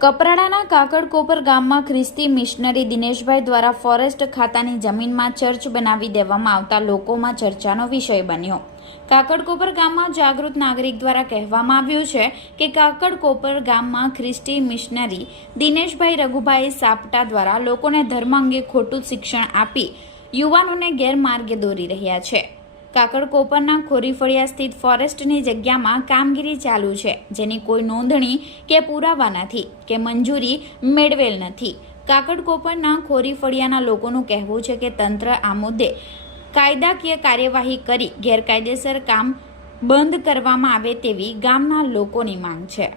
કપરાડાના કાકડકોપર ગામમાં ખ્રિસ્તી મિશનરી દિનેશભાઈ દ્વારા ફોરેસ્ટ ખાતાની જમીનમાં ચર્ચ બનાવી દેવામાં આવતા લોકોમાં ચર્ચાનો વિષય બન્યો। કાકડકોપર ગામમાં જાગૃત નાગરિક દ્વારા કહેવામાં આવ્યું છે કે કાકડકોપર ગામમાં ખ્રિસ્તી મિશનરી દિનેશભાઈ રઘુભાઈ સાપટા દ્વારા લોકોને ધર્મ અંગે ખોટું શિક્ષણ આપી યુવાનોને ગેરમાર્ગે દોરી રહ્યા છે। કાકડકોપરના ખોરીફળિયા સ્થિત ફોરેસ્ટની જગ્યામાં કામગીરી ચાલુ છે, જેની કોઈ નોંધણી કે પુરાવા નથી કે મંજૂરી મેળવેલ નથી। કાકડકોપરના ખોરીફળિયાના લોકોનું કહેવું છે કે તંત્ર આ મુદ્દે કાયદાકીય કાર્યવાહી કરી ગેરકાયદેસર કામ બંધ કરવામાં આવે તેવી ગામના લોકોની માંગ છે।